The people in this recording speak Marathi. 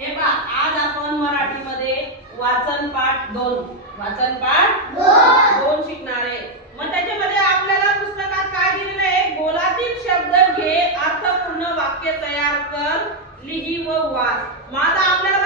हे पहा, आज आपण मराठीमध्ये वाचन पाठ 2 शिकणार आहे। मग त्याच्यामध्ये आपल्याला पुस्तकात काय दिलेलं आहे? बोलातील शब्द घे, अर्थपूर्ण वाक्य तयार कर, लिही व वाच। मग आता आपल्याला